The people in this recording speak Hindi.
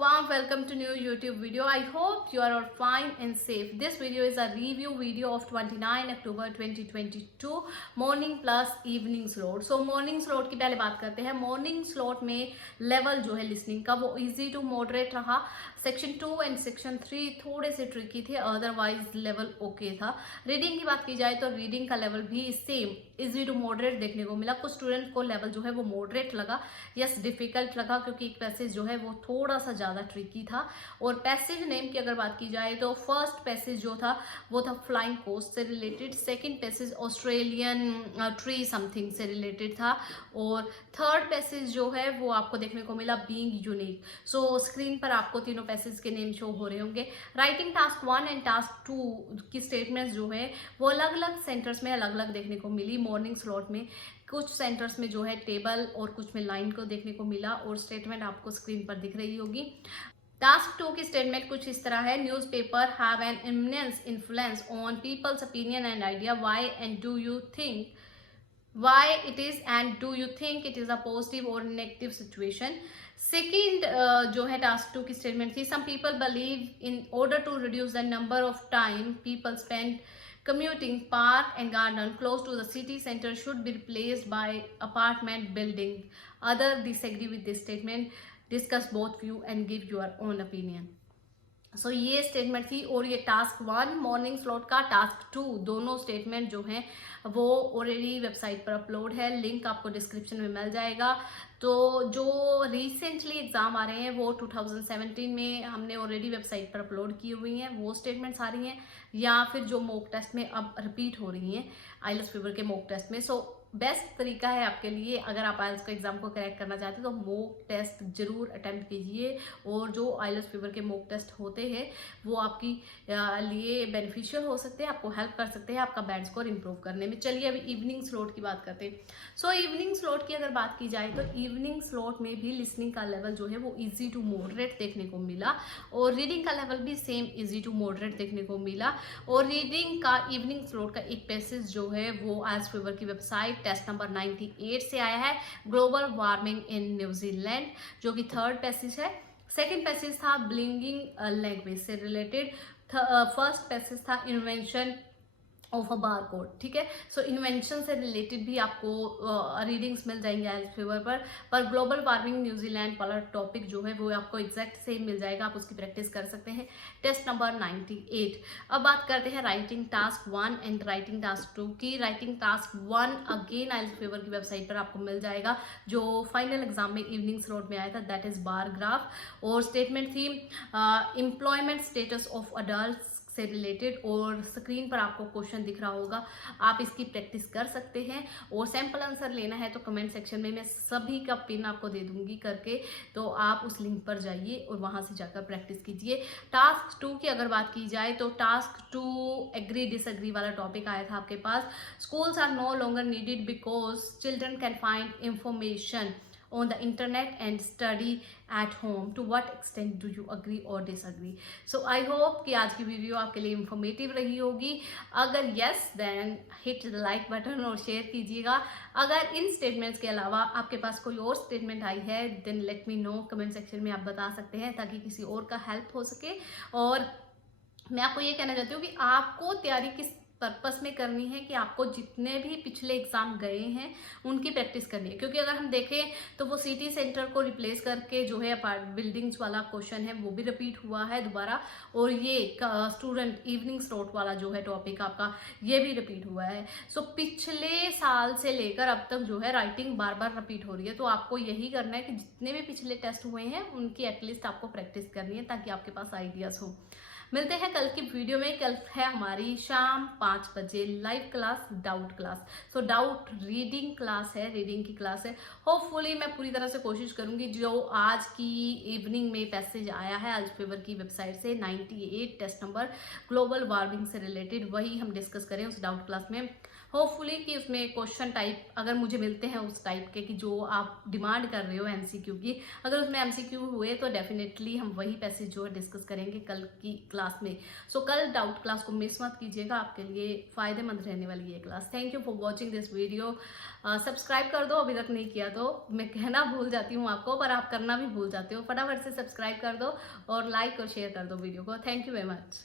warm welcome to new YouTube video. I hope you are all fine and safe. This video is a review video of 29 October 2022 morning plus evening slot. So morning slot की पहले बात करते हैं. मॉर्निंग स्लॉट में लेवल जो है लिसनिंग का वो इजी टू मॉडरेट रहा. सेक्शन 2 एंड सेक्शन 3 थोड़े से ट्रिकी थे, अदरवाइज लेवल ओके था. रीडिंग की बात की जाए तो रीडिंग का लेवल भी सेम इजी टू मॉडरेट देखने को मिला. कुछ स्टूडेंट को लेवल जो है वो मॉडरेट लगा, यस डिफिकल्ट लगा, क्योंकि एक पैसेज जो है वो थोड़ा सा ज़्यादा ट्रिकी था. और पैसेज नेम की अगर बात की जाए तो फर्स्ट पैसेज जो था वो था फ्लाइंग कोस्ट से related, second passage Australian tree something से रिलेटेड था, और थर्ड पैसेज जो है वो आपको देखने को मिला बीइंग यूनिक. सो स्क्रीन पर आपको तीनों पैसेज के नेम शो हो रहे होंगे. राइटिंग टास्क 1 एंड टास्क 2 की स्टेटमेंट्स जो है वो अलग अलग सेंटर्स में अलग अलग देखने को मिली. मॉर्निंग स्लॉट में कुछ सेंटर्स में जो है टेबल और कुछ में लाइन को देखने को मिला, और स्टेटमेंट आपको स्क्रीन पर दिख रही होगी. टास्क 2 की स्टेटमेंट कुछ इस तरह है. Newspaper have an eminence influence on people's opinion and idea. Why and do you think why it is and do you think it is a positive or negative situation. Second जो है टास्क 2 की स्टेटमेंट थी. some people believe in order to reduce the number of time people spend commuting, park and garden close to the city center should be replaced by apartment building. Other disagree with this statement. Discuss both view and give your own opinion. सो ये स्टेटमेंट थी. और ये टास्क 1 मॉर्निंग स्लॉट का, टास्क 2 दोनों स्टेटमेंट जो हैं वो ऑलरेडी वेबसाइट पर अपलोड है. लिंक आपको डिस्क्रिप्शन में मिल जाएगा. तो जो रिसेंटली एग्ज़ाम आ रहे हैं वो 2017 में हमने ऑलरेडी वेबसाइट पर अपलोड की हुई हैं. वो स्टेटमेंट्स आ रही हैं, या फिर जो मॉक टेस्ट में अब रिपीट हो रही हैं आइलेट्स फीवर के मॉक टेस्ट में. सो बेस्ट तरीका है आपके लिए, अगर आप आइलेट्स के एग्जाम को क्रैक करना चाहते हैं तो मॉक टेस्ट जरूर अटेम्प्ट कीजिए. और जो आइलेट्स फीवर के मॉक टेस्ट होते हैं वो आपकी लिए बेनिफिशियल हो सकते हैं, आपको हेल्प कर सकते हैं आपका बैंड स्कोर इंप्रूव करने में. चलिए अभी इवनिंग स्लॉट की बात करते हैं. सो इवनिंग स्लॉट की अगर बात की जाए तो इवनिंग स्लॉट में भी लिसनिंग का लेवल जो है वो इजी टू मॉडरेट देखने को मिला, और रीडिंग का लेवल भी सेम इजी टू मॉडरेट देखने को मिला. और रीडिंग का इवनिंग स्लॉट का एक पैसेज जो है वो आइलेट्स फीवर की वेबसाइट टेस्ट नंबर 98 से आया है, ग्लोबल वार्मिंग इन न्यूजीलैंड, जो कि थर्ड पैसेज है. सेकंड पैसेज था ब्लिंगिंग लैंग्वेज से रिलेटेड. फर्स्ट पैसेज था invention of a bar code. ठीक है, सो इन्वेंशन से रिलेटेड भी आपको रीडिंग्स मिल जाएंगे आइलेट्स फीवर पर ग्लोबल वार्मिंग न्यूजीलैंड वाला टॉपिक जो है वो आपको एग्जैक्ट सेम मिल जाएगा, आप उसकी प्रैक्टिस कर सकते हैं. Test number 98. अब बात करते हैं writing task 1 and writing task 2 की. Writing task 1 again IELTS Fever की वेबसाइट पर आपको मिल जाएगा, जो फाइनल एग्जाम में इवनिंग स्लॉट में आया था, दैट इज बार ग्राफ. और स्टेटमेंट थी एम्प्लॉयमेंट स्टेटस ऑफ अडल्ट से रिलेटेड, और स्क्रीन पर आपको क्वेश्चन दिख रहा होगा, आप इसकी प्रैक्टिस कर सकते हैं. और सैम्पल आंसर लेना है तो कमेंट सेक्शन में मैं सभी का पिन आपको दे दूंगी करके, तो आप उस लिंक पर जाइए और वहां से जाकर प्रैक्टिस कीजिए. टास्क 2 की अगर बात की जाए तो टास्क 2 एग्री डिसएग्री वाला टॉपिक आया था आपके पास. Schools are no longer needed because children can find information on the internet and study at home. To what extent do you agree or disagree? So I hope कि आज की वीडियो आपके लिए इंफॉर्मेटिव रही होगी. अगर yes then hit the like button और शेयर कीजिएगा. अगर इन स्टेटमेंट्स के अलावा आपके पास कोई और स्टेटमेंट आई है then let me know, comment section में आप बता सकते हैं ताकि किसी और का हेल्प हो सके. और मैं आपको ये कहना चाहती हूँ कि आपको तैयारी किस पर्पस में करनी है कि आपको जितने भी पिछले एग्जाम गए हैं उनकी प्रैक्टिस करनी है. क्योंकि अगर हम देखें तो वो सिटी सेंटर को रिप्लेस करके जो है अपार्ट बिल्डिंग्स वाला क्वेश्चन है वो भी रिपीट हुआ है दोबारा, और ये स्टूडेंट इवनिंग स्लॉट वाला जो है टॉपिक आपका ये भी रिपीट हुआ है. सो पिछले साल से लेकर अब तक जो है राइटिंग बार बार रिपीट हो रही है. तो आपको यही करना है कि जितने भी पिछले टेस्ट हुए हैं उनकी एटलीस्ट आपको प्रैक्टिस करनी है ताकि आपके पास आइडियाज हो. मिलते हैं कल की वीडियो में. कल है हमारी शाम 5 बजे लाइव क्लास, डाउट क्लास. सो डाउट रीडिंग क्लास है, रीडिंग की क्लास है. होपफुली मैं पूरी तरह से कोशिश करूंगी जो आज की इवनिंग में पैसेज आया है आइलेट्स फीवर की वेबसाइट से 98 टेस्ट नंबर ग्लोबल वार्मिंग से रिलेटेड, वही हम डिस्कस करें उस डाउट क्लास में. होपफुली कि उसमें क्वेश्चन टाइप अगर मुझे मिलते हैं उस टाइप के कि जो आप डिमांड कर रहे हो एमसीक्यू की, अगर उसमें एमसीक्यू हुए तो डेफिनेटली हम वही पैसेज जो है डिस्कस करेंगे कल की क्लास में। सो कल डाउट क्लास को मिस मत कीजिएगा, आपके लिए फ़ायदेमंद रहने वाली है class. Thank you for watching this video. Subscribe कर दो अभी तक नहीं किया तो, मैं कहना भूल जाती हूँ आपको पर आप करना भी भूल जाते हो। फटाफट से सब्सक्राइब कर दो और लाइक और शेयर कर दो वीडियो को। Thank you very much.